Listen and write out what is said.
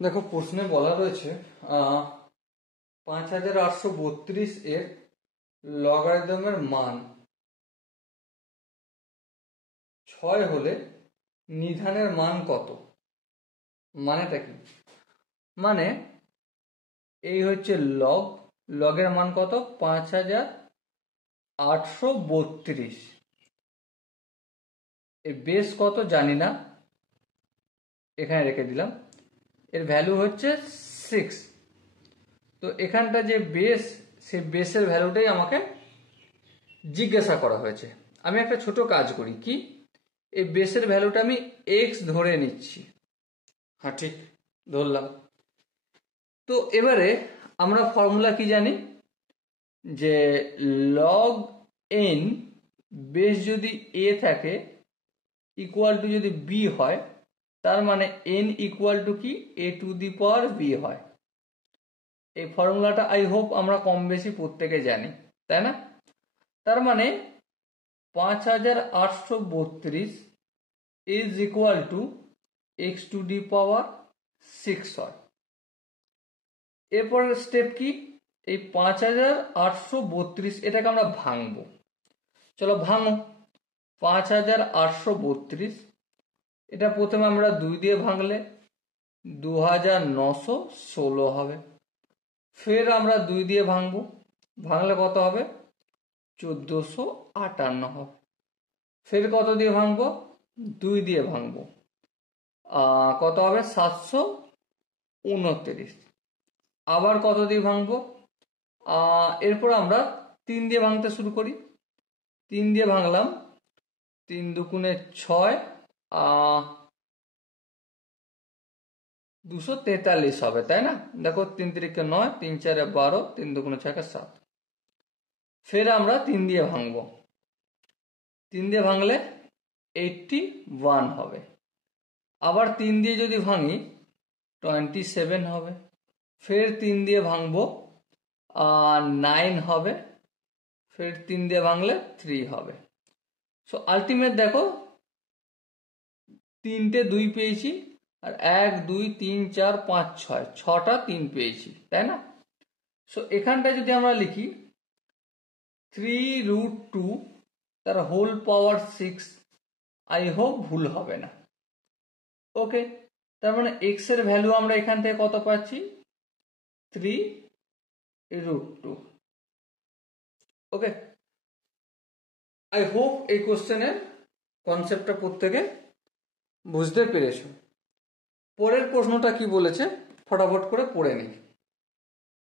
দেখো প্রশ্নে বলা রয়েছে 5832 এর লগারিদমের মান 6 হলে নিধানের মান কত? মানেটা কি? মানে এই হচ্ছে লগের মান কত? 5832। এর বেস কত জানি না, এখানে রেখে দিলাম। এর ভ্যালু হচ্ছে 6। তো এখানটা যে বেস, সেই বেসের ভ্যালুটাই আমাকে জিজ্ঞাসা করা হয়েছে। আমি একটা ছোট কাজ করি, কি এই বেসের ভ্যালুটা আমি এক্স ধরে নিচ্ছি। হ্যাঁ, ঠিক ধরলাম। তো এবারে আমরা ফর্মুলা কি জানি, যে লগ এন বেস যদি এ থাকে ইকুয়াল টু যদি বি হয়, তার মানে এন ইকুয়াল টু কি এ টু দি পাওয়ার বি হয়। এই ফর্মুলাটা আই হোপ আমরা কম বেশি প্রত্যেকে জানি, তাই না? তার মানে 5832 is equal to x to the power 6 হয়। এরপরের স্টেপ কি, এই 5832 এটাকে আমরা ভাঙবো। চলো ভাঙো। 5832 এটা প্রথমে আমরা 2 দিয়ে ভাঙলে 2916 হবে। ফের আমরা 2 দিয়ে ভাঙবো, ভাঙলে কত হবে? 1458 হবে। ফের কত দিয়ে ভাঙবো? 2 দিয়ে ভাঙবো, কত হবে? 729। আবার কত দিয়ে ভাঙবো? এরপর আমরা 3 দিয়ে ভাঙতে শুরু করি। 3 দিয়ে ভাঙলাম, 3 দুগুণে 6, 243 হবে, তাই না? দেখো 3 3 9, 3 4 12, 3 দুগুণে 6 7। ফের আমরা 3 দিয়ে ভাঙবো। 3 দিয়ে ভাঙলে 81 হবে। আবার 3 দিয়ে যদি ভাঙি 27 হবে। ফের 3 দিয়ে ভাঙবো, 9 হবে। ফের 3 দিয়ে ভাঙলে 3 হবে। সো আলটিমেট দেখো 3টে 2 পেয়েছি, আর 1 2 3 4 5 6, 6টা 3 পেয়েছি, তাই না? সো এখানটা যদি আমরা লিখি 3√2 তার হোল পাওয়ার 6, আই হোপ ভুল হবে না। ওকে, তার মানে এক্স এর ভ্যালু আমরা এখান থেকে কত পাচ্ছি? 3√2। ওকে, আই হোপ এই কোশ্চেনের কনসেপ্টটা প্রত্যেকে বুঝতে পেরেছো। পরের প্রশ্নটা কি বলেছে ফটাফট করে পড়ে নিই।